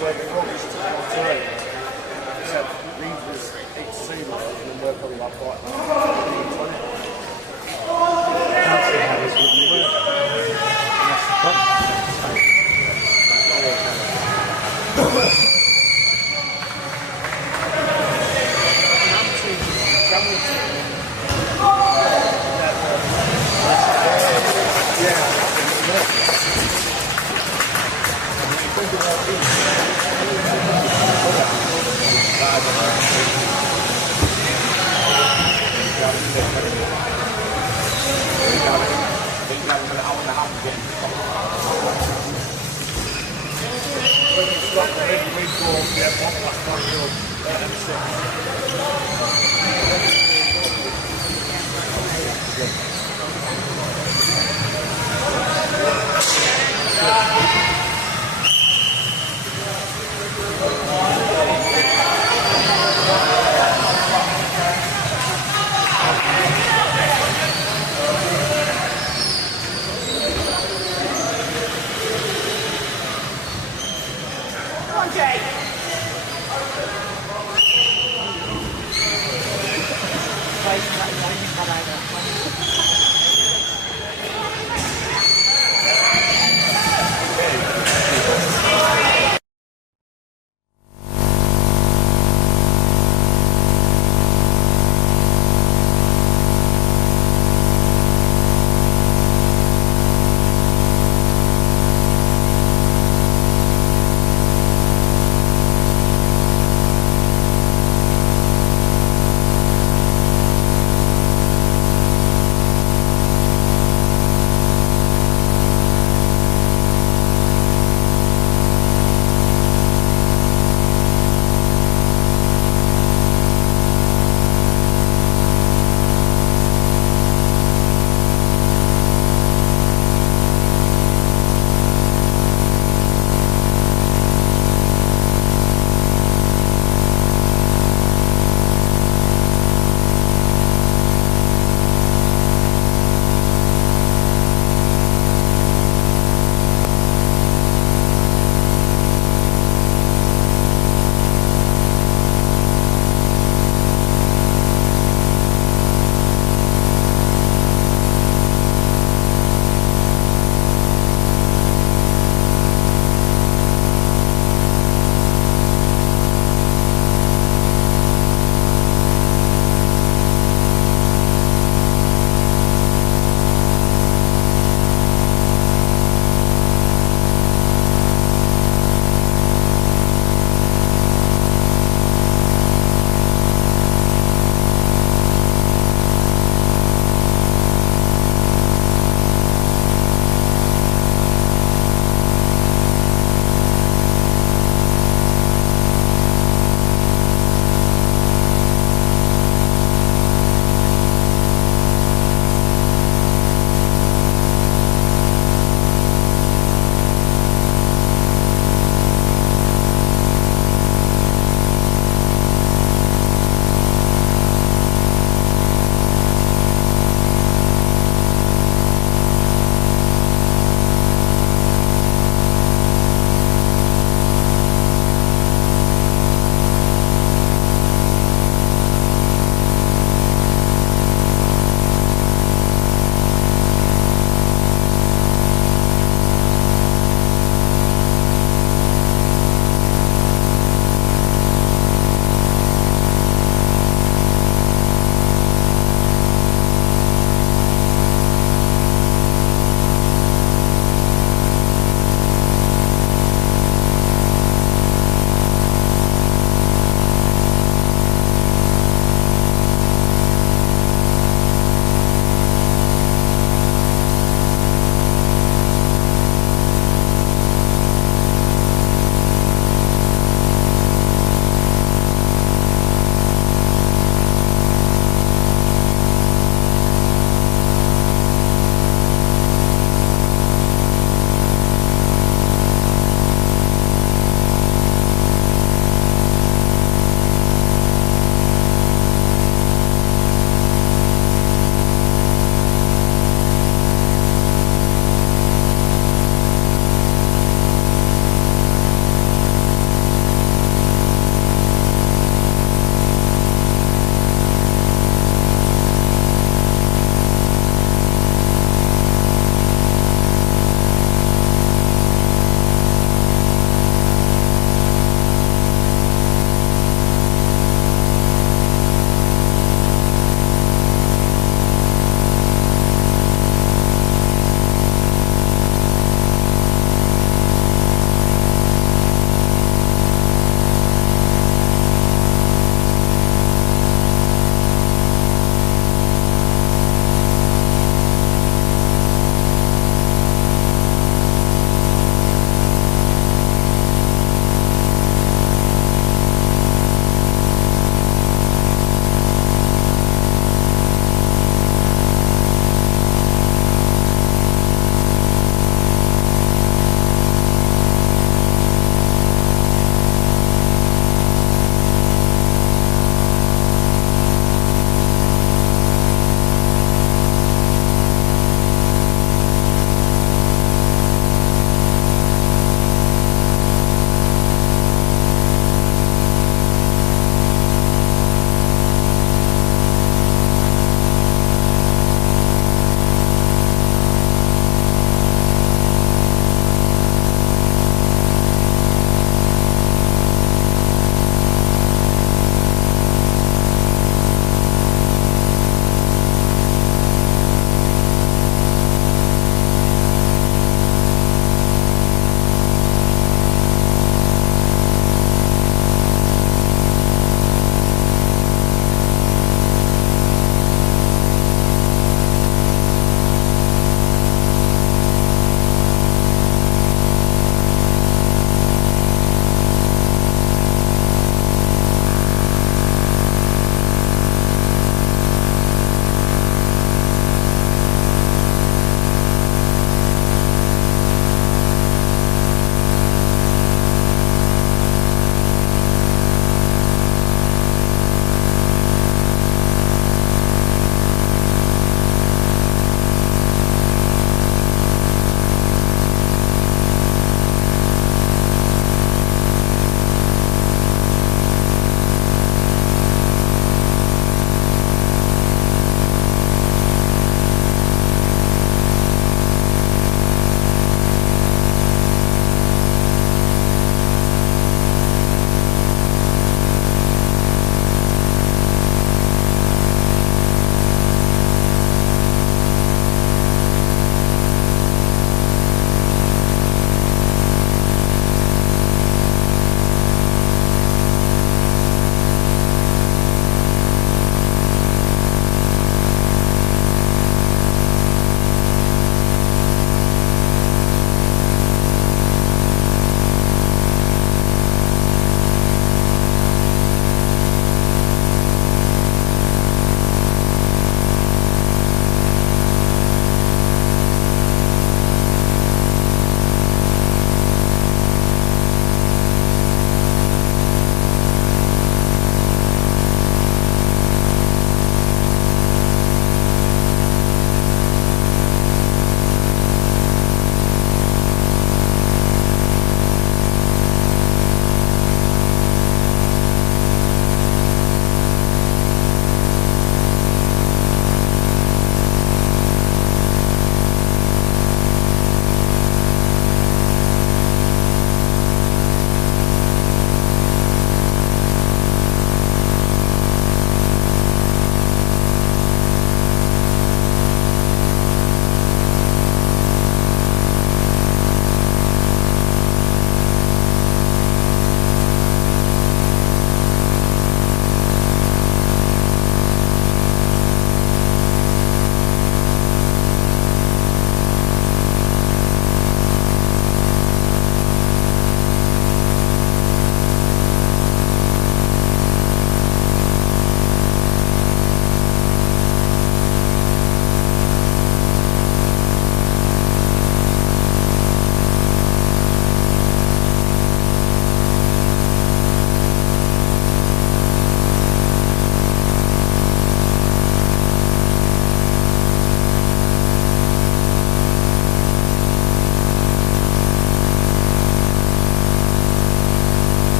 where the Robbers today. Yeah, these was 8 and then we're probably like right. Can't see how this would work. That's the problem.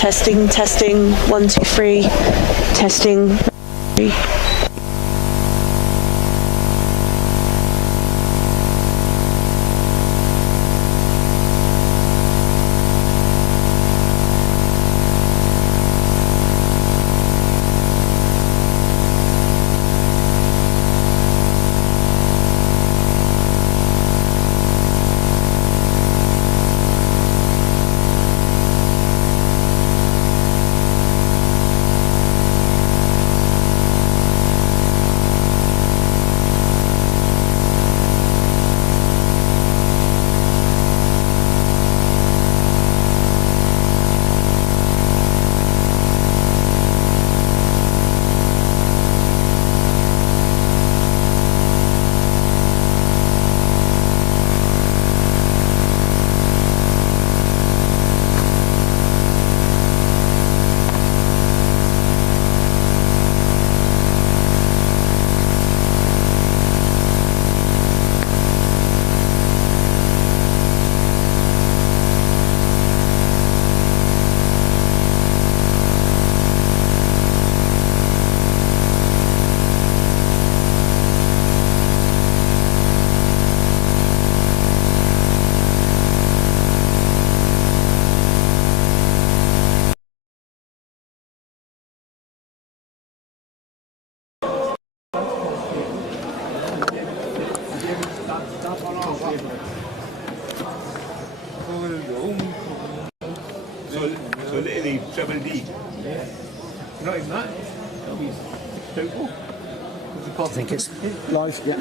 Testing, testing, 1, 2, 3. Testing, 3. So literally treble D. Not even that. Total. I think it's live, yeah.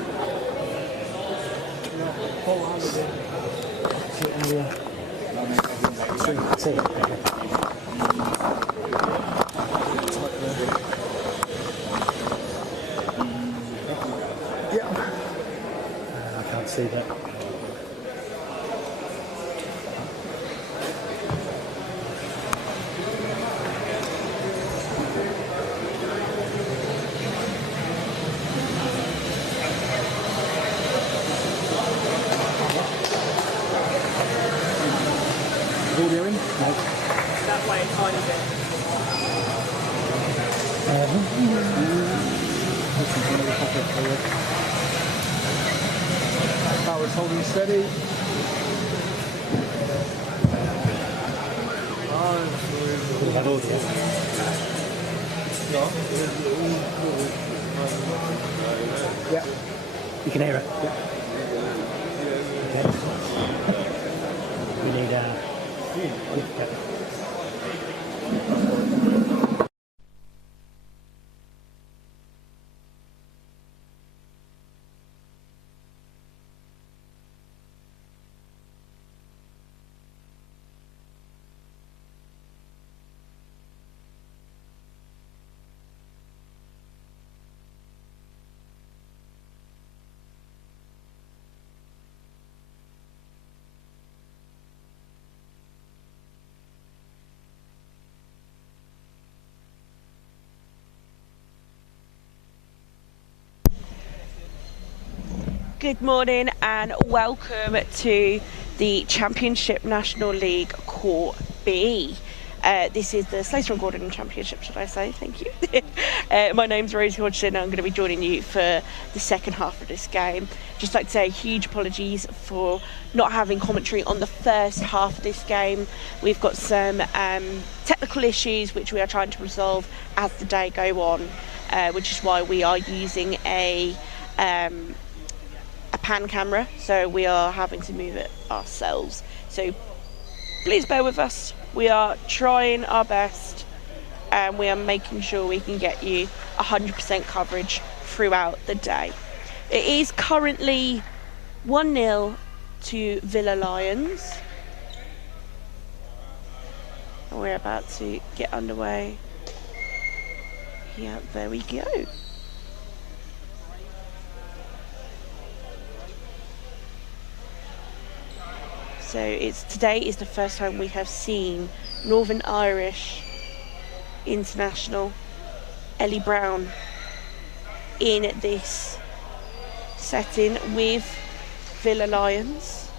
Yeah. I can't see that. Audio in? No. That way, tiny bit. Power's holding steady. All that audio. Yeah. You can hear it. Yeah. Okay. We need yeah. Good morning and welcome to the Championship National League Court B. This is the Slater Gordon Championship, should I say? Thank you. My name's Rosie Hodgson and I'm going to be joining you for the second half of this game. Just like to say huge apologies for not having commentary on the first half of this game. We've got some technical issues which we are trying to resolve as the day go on, which is why we are using a pan camera, so we are having to move it ourselves. So please bear with us. We are trying our best and we are making sure we can get you 100% coverage throughout the day. It is currently 1-0 to Villa Lions. And we're about to get underway. Yeah, there we go. So today is the first time we have seen Northern Irish international Ellie Brown in this setting with Villa Lions.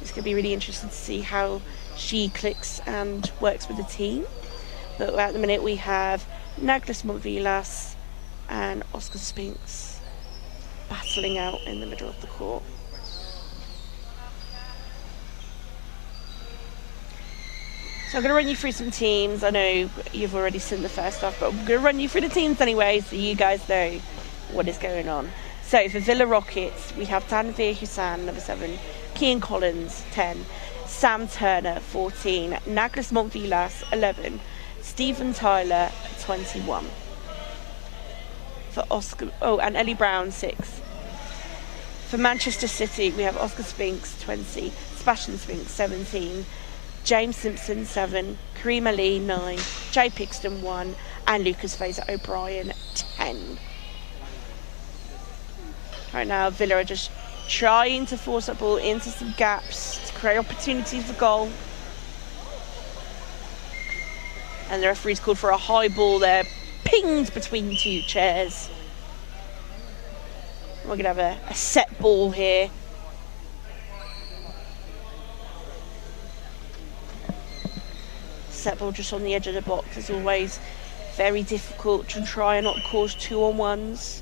It's going to be really interesting to see how she clicks and works with the team. But at the minute we have Naglis Montvilas and Oscar Spinks battling out in the middle of the court. So I'm going to run you through some teams. I know you've already seen the first half, but I'm going to run you through the teams anyway so you guys know what is going on. So for Villa Rockets, we have Tanvir Hussain, number 7, Kean Collins, 10, Sam Turner, 14, Naglis Montvilas, 11, Stephen Tyler, 21. For Oscar, and Ellie Brown, 6. For Manchester City, we have Oscar Spinks, 20, Sebastian Spinks, 17, James Simpson, 7, Kareem Ali, 9, Jay Pixton, 1, and Lucas Fazer O'Brien, 10. Right now, Villa are just trying to force that ball into some gaps to create opportunities for goal. And the referee's called for a high ball there, pinged between 2 chairs. We're going to have a set ball here. Set ball just on the edge of the box, as always. Very difficult to try and not cause 2-on-1s.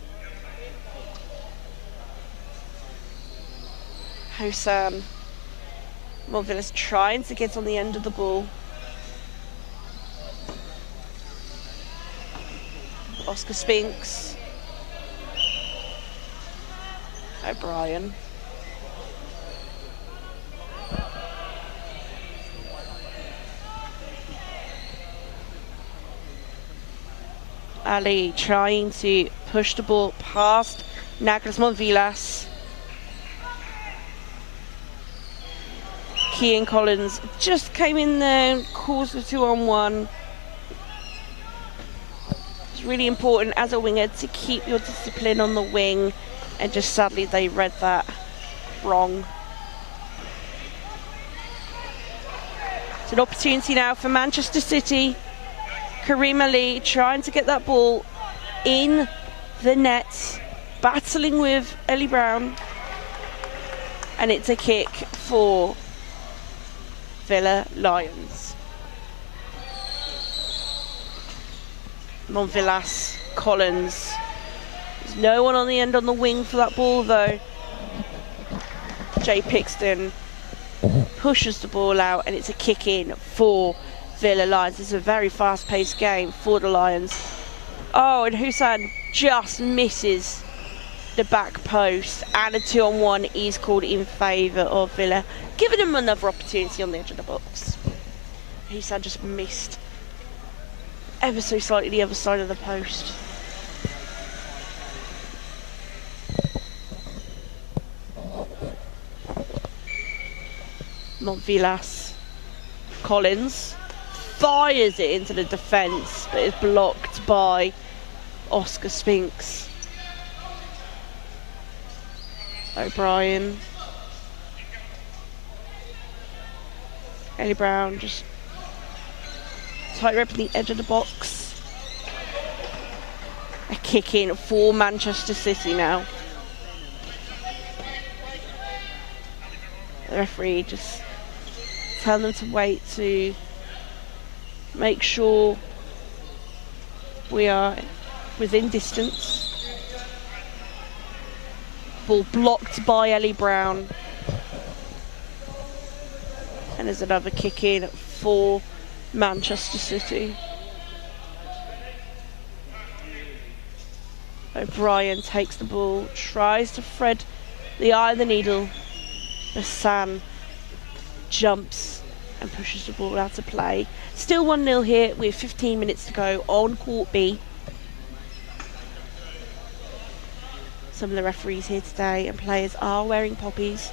Hosam Montvilas trying to get on the end of the ball. Oscar Spinks. O'Brien. Ali trying to push the ball past Naglis Montvilas. Kean Collins just came in there, caused a 2-on-1. It's really important as a winger to keep your discipline on the wing, and just sadly they read that wrong. It's an opportunity now for Manchester City. Kareem Ali trying to get that ball in the net, battling with Ellie Brown, and it's a kick for Villa Lions. Montvilas, Collins. There's no one on the end on the wing for that ball though. Jay Pixton pushes the ball out, and it's a kick in for Villa Lions. It's a very fast-paced game for the Lions. Oh, and Hussain just misses the back post, and a 2-on-1 is called in favour of Villa, giving them another opportunity on the edge of the box. Hussain just missed ever so slightly the other side of the post. Montvilas, Collins fires it into the defence, but is blocked by Oscar Spinks. O'Brien. Ellie Brown just tight up the edge of the box. A kick in for Manchester City now. The referee just telling them to wait to make sure we are within distance. Ball blocked by Ellie Brown. And there's another kick in for Manchester City. O'Brien takes the ball, tries to thread the eye of the needle. Hassan jumps and pushes the ball out of play. Still 1-0 here with 15 minutes to go on Court B. Some of the referees here today and players are wearing poppies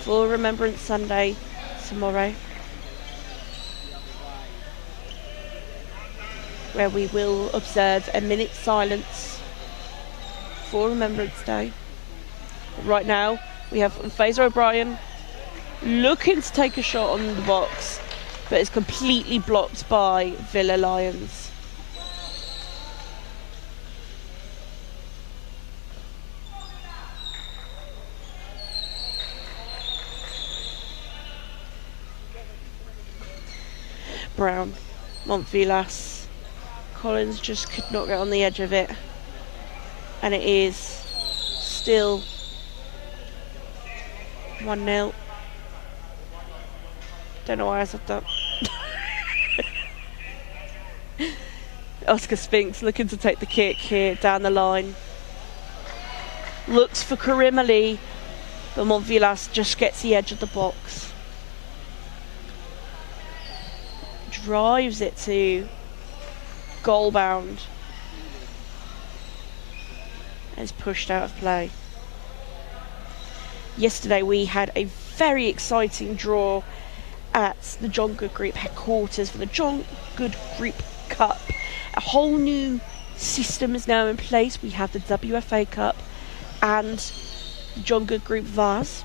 for Remembrance Sunday tomorrow, where we will observe a minute's silence for Remembrance Day. Right now we have Fazer O'Brien looking to take a shot on the box, but it's completely blocked by Villa Lions. Brown, Montvilas. Collins just could not get on the edge of it. And it is still 1-0. Don't know why I said that. Oscar Spinks looking to take the kick here down the line. Looks for Karim Ali, but Montvilas just gets the edge of the box. Drives it to goal bound. And is pushed out of play. Yesterday we had a very exciting draw at the John Good Group headquarters for the John Good Group Cup. A whole new system is now in place. We have the WFA Cup and the John Good Group Vase.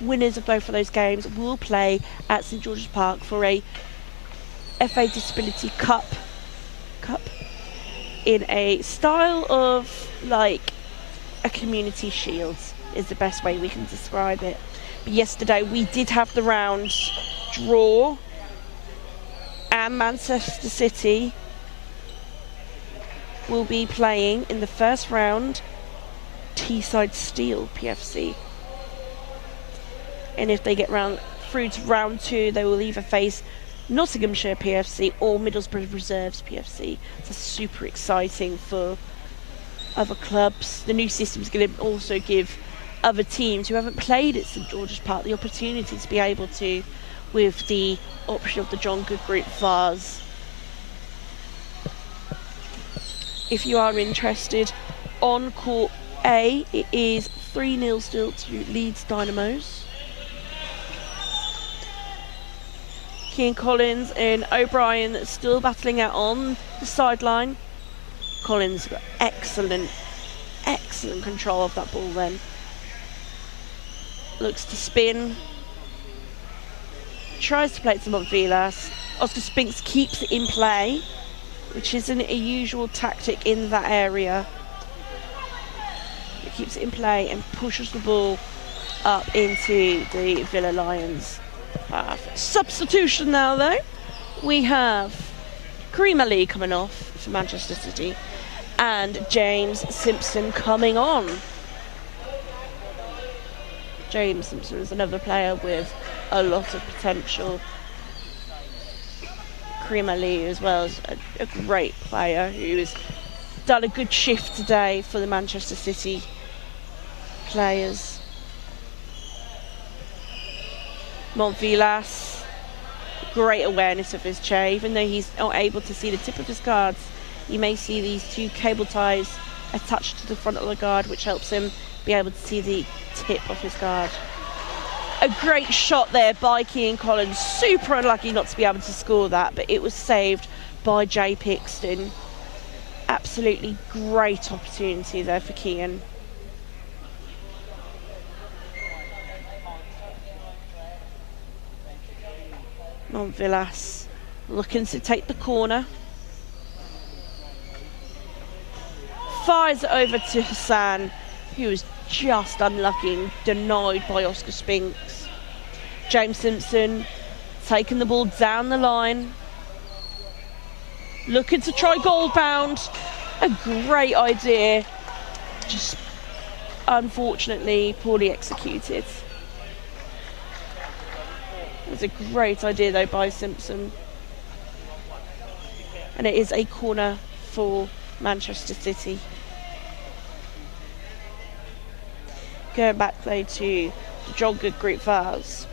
Winners of both of those games will play at St George's Park for a FA Disability Cup in a style of like a community shield is the best way we can describe it. But yesterday we did have the round draw, and Manchester City will be playing in the first round Teesside Steel PFC. And if they get through to round 2, they will either face Nottinghamshire PFC or Middlesbrough Reserves PFC. So super exciting for other clubs. The new system is going to also give other teams who haven't played at St George's Park the opportunity to be able to, with the option of the John Good Group Vase. If you are interested, on court A, it is 3-0 still to Leeds Dynamos. Keane Collins and O'Brien still battling out on the sideline. Collins got excellent control of that ball then. Looks to spin. Tries to play it to Montvilas. Oscar Spinks keeps it in play, which isn't a usual tactic in that area. He keeps it in play and pushes the ball up into the Villa Lions. Substitution now though. We have Karim Ali coming off for Manchester City and James Simpson coming on. James Simpson is another player with a lot of potential. Karim Ali as well is a great player who has done a good shift today for the Manchester City players. Montvilas, great awareness of his chair. Even though he's not able to see the tip of his guards, you may see these two cable ties attached to the front of the guard, which helps him be able to see the tip of his guard. A great shot there by Keane Collins. Super unlucky not to be able to score that, but it was saved by Jay Pixton. Absolutely great opportunity there for Keane. Montvilas looking to take the corner. Fires it over to Hassan, who was just unlucky and denied by Oscar Spinks. James Simpson taking the ball down the line. Looking to try goal bound. A great idea. Just unfortunately poorly executed. It was a great idea though by Simpson. And it is a corner for Manchester City. Going back though to the John Good Group Vase.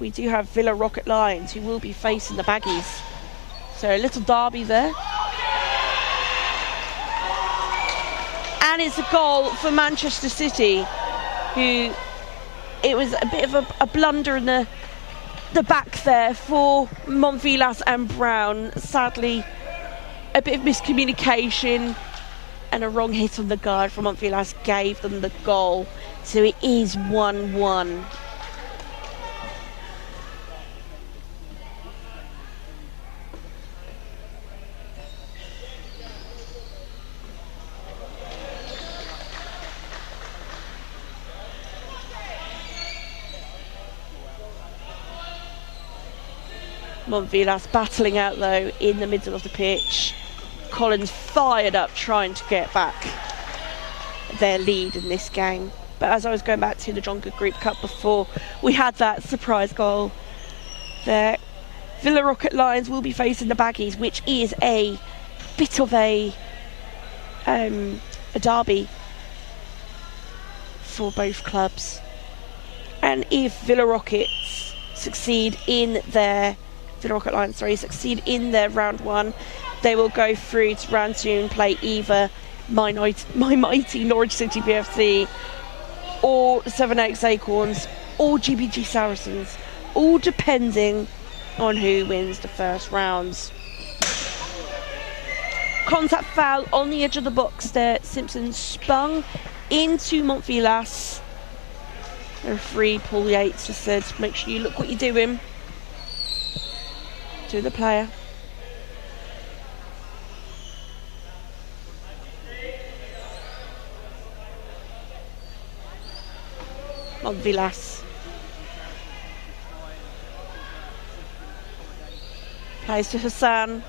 We do have Villa Rocket Lions who will be facing the Baggies. So a little derby there. And it's a goal for Manchester City, who it was a bit of a blunder in the back there for Montvilas and Brown. Sadly, a bit of miscommunication and a wrong hit on the guard from Montvilas gave them the goal. So it is 1-1. Montvillas battling out though in the middle of the pitch. Collins fired up trying to get back their lead in this game. But as I was going back to the John Good Group Cup before, we had that surprise goal there. Villa Rocket Lions will be facing the Baggies, which is a bit of a derby for both clubs. And if Villa Rockets succeed in their Rocket Lions succeed in their round one, they will go through to round two and play either my mighty Norwich City PFC or 7X Acorns or GBG Saracens, all depending on who wins the first rounds. Contact foul on the edge of the box there. Simpson spun into Montvillas. The referee, Paul Yates, just said, make sure you look what you're doing to the player. Montvillas plays to Hassan.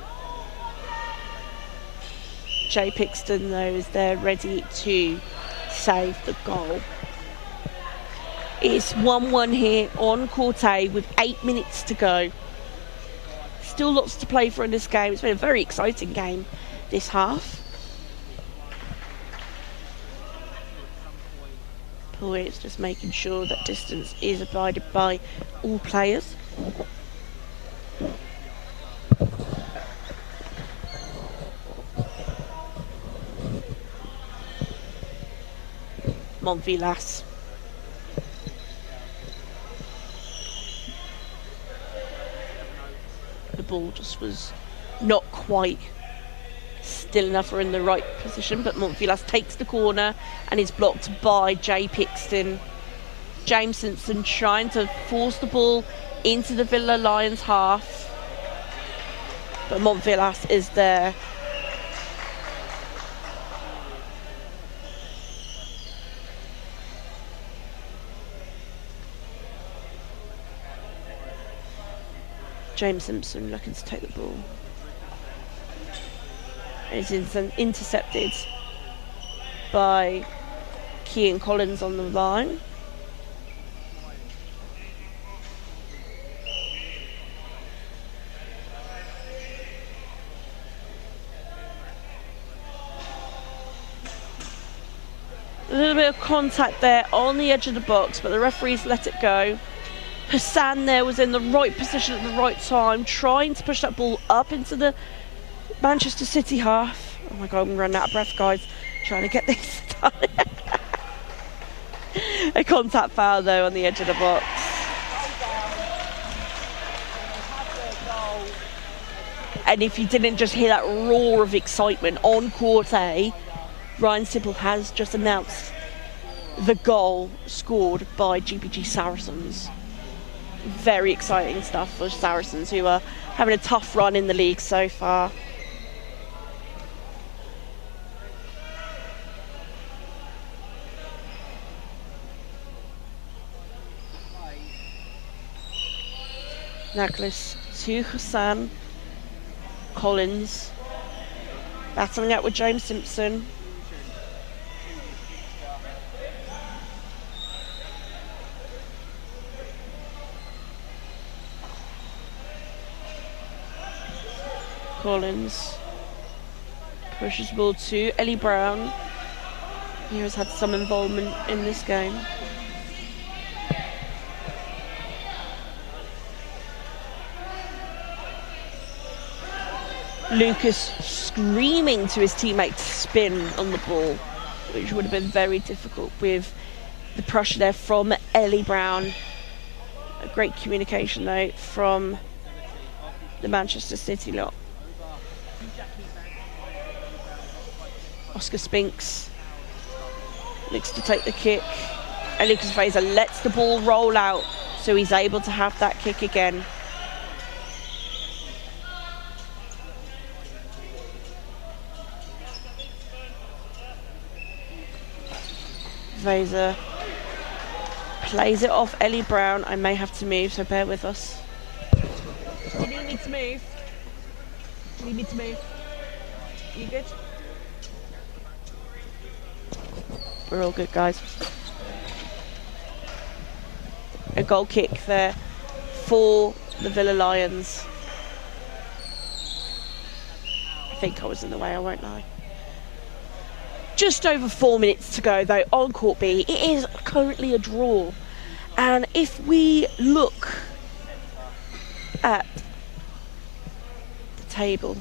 Jay Pixton though is there ready to save the goal. It's 1-1 here on Corte with 8 minutes to go. Still lots to play for in this game. It's been a very exciting game this half. It's just making sure that distance is abided by all players. Montvillas. The ball just was not quite still enough or in the right position, but Montvillas takes the corner and is blocked by Jay Pixton. James Simpson trying to force the ball into the Villa Lions half, but Montvillas is there. James Simpson looking to take the ball. It's intercepted by Kean Collins on the line. A little bit of contact there on the edge of the box, but the referees let it go. Hassan there was in the right position at the right time, trying to push that ball up into the Manchester City half. Oh my God, I'm running out of breath, guys, trying to get this done. A contact foul though on the edge of the box. And if you didn't just hear that roar of excitement on Corte, Ryan Sibble has just announced the goal scored by GBG Saracens. Very exciting stuff for Saracens, who are having a tough run in the league so far. Naglis to Hassan. Collins battling out with James Simpson. Collins pushes the ball to Ellie Brown. He has had some involvement in this game. Lucas screaming to his teammate to spin on the ball, which would have been very difficult with the pressure there from Ellie Brown. A great communication though from the Manchester City lot. Oscar Spinks looks to take the kick, and Lucas Fraser lets the ball roll out so he's able to have that kick again. Fraser plays it off Ellie Brown. I may have to move, so bear with us. need me to move. You need me to move. You good? We're all good, guys. A goal kick there for the Villa Lions. I think I was in the way, I won't lie. Just over 4 minutes to go, though, on Court B. It is currently a draw. And if we look at the table,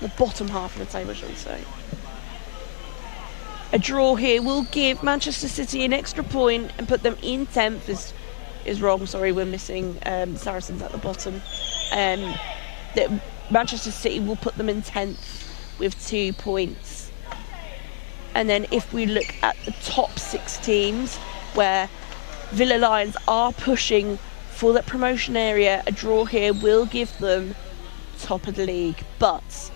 the bottom half of the table, shall we say, a draw here will give Manchester City an extra point and put them in 10th. Is wrong, sorry, we're missing Saracens at the bottom. That Manchester City will put them in 10th with 2 points. And then if we look at the top 6 teams, where Villa Lions are pushing for that promotion area, a draw here will give them top of the league. But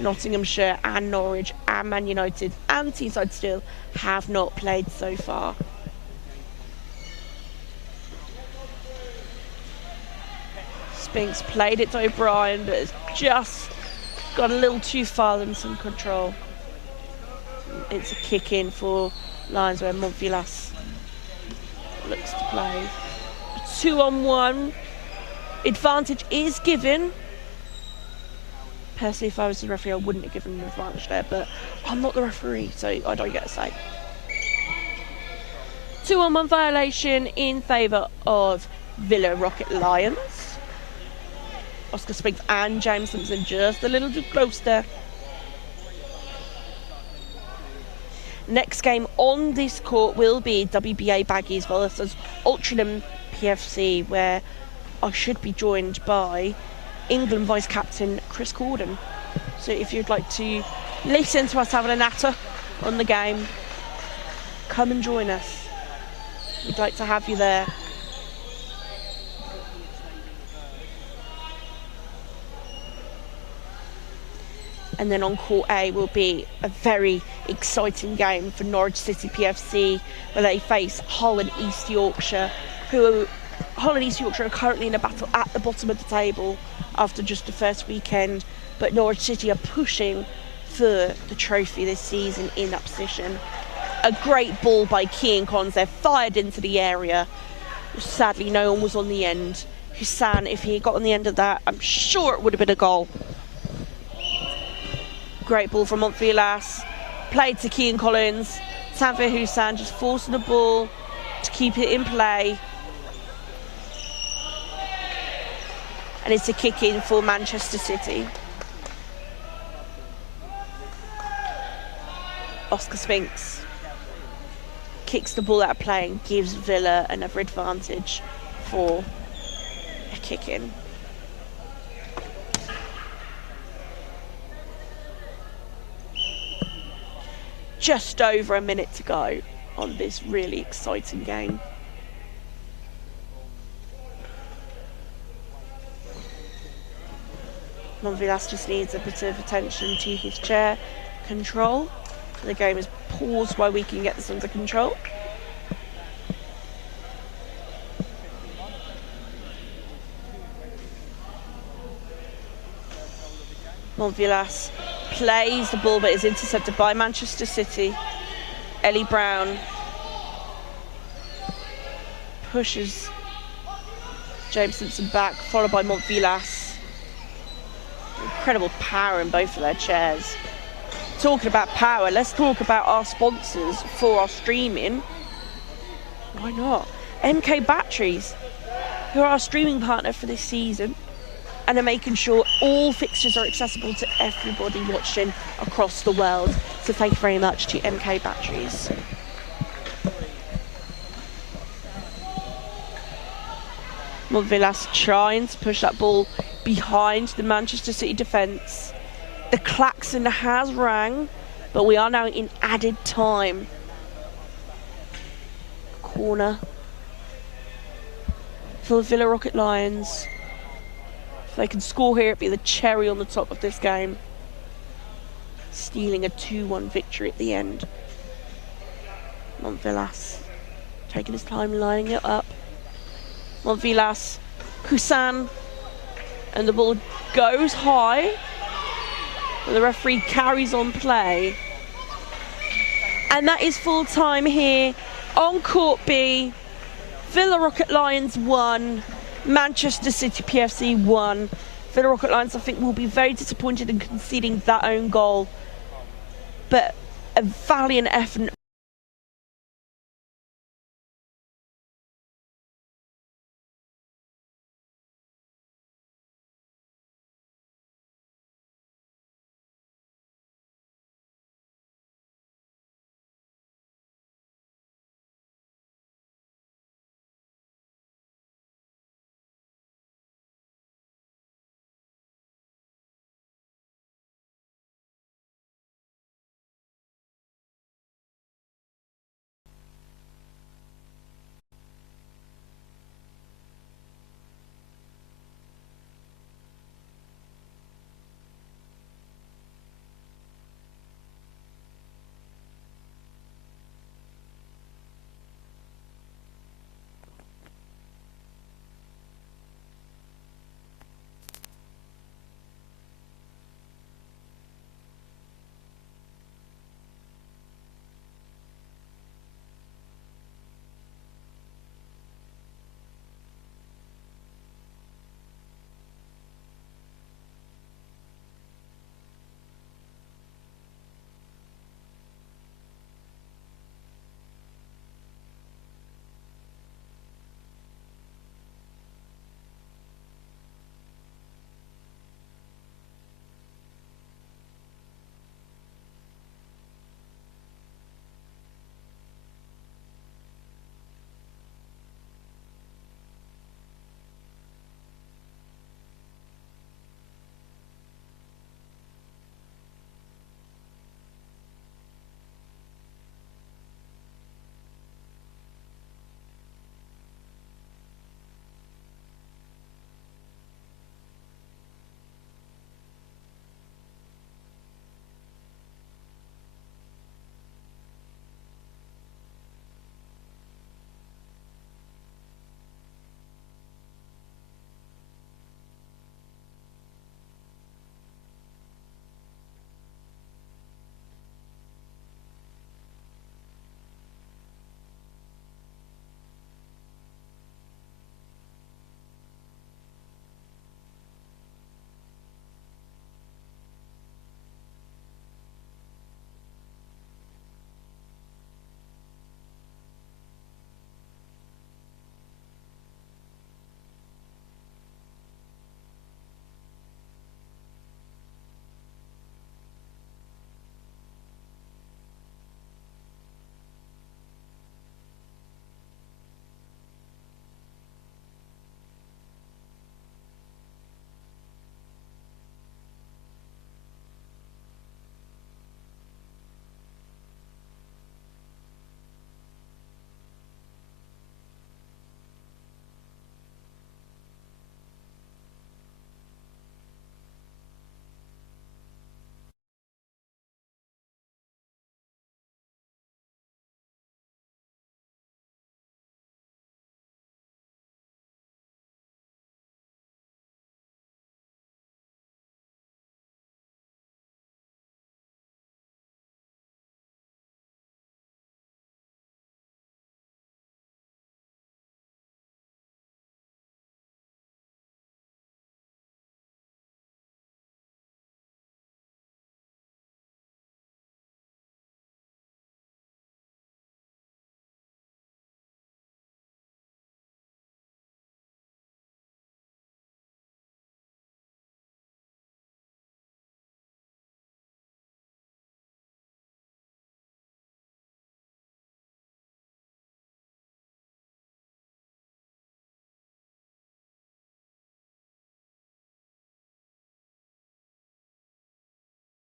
Nottinghamshire and Norwich and Man United and Teesside still have not played so far. Spinks played it to O'Brien, but has just got a little too far in some control. It's a kick in for Lions where Montvillas looks to play. A 2-on-1 advantage is given. Personally, if I was the referee, I wouldn't have given an advantage there, but I'm not the referee, so I don't get a say. 2-on-1 violation in favour of Villa Rocket Lions. Oscar Spinks and James Simpson just a little too close there. Next game on this court will be WBA Baggies versus Altrincham PFC, where I should be joined by England Vice-Captain Chris Gordon. So if you'd like to listen to us having a natter on the game, come and join us. We'd like to have you there. And then on Court A will be a very exciting game for Norwich City PFC, where they face Hull and East Yorkshire, Hull and East Yorkshire are currently in a battle at the bottom of the table after just the first weekend, but Norwich City are pushing for the trophy this season in that position. A great ball by Keane Collins there, fired into the area. Sadly, no one was on the end. Hussain, if he had got on the end of that, I'm sure it would have been a goal. Great ball from Montvillas, played to Keane Collins. Sanfir Hussain just forcing the ball to keep it in play. And it's a kick in for Manchester City. Oscar Spinks kicks the ball out of play and gives Villa another advantage for a kick in. Just over a minute to go on this really exciting game. Montvillas just needs a bit of attention to his chair control. The game is paused while we can get this under control. Montvillas plays the ball but is intercepted by Manchester City. Ellie Brown pushes James Simpson back, followed by Montvillas. Incredible power in both of their chairs. Talking about power, let's talk about our sponsors for our streaming. Why not? MK Batteries, who are our streaming partner for this season, and are making sure all fixtures are accessible to everybody watching across the world. So thank you very much to MK Batteries. Montvillas trying to push that ball behind the Manchester City defence. The klaxon has rang, but we are now in added time. Corner for the Villa Rocket Lions. If they can score here, it'd be the cherry on the top of this game. Stealing a 2-1 victory at the end. Montvillas taking his time lining it up. on Vilas Kusan, and the ball goes high. The referee carries on play. And that is full time here on Court B. Villa Rocket Lions 1, Manchester City PFC 1. Villa Rocket Lions, I think, will be very disappointed in conceding that own goal. But a valiant effort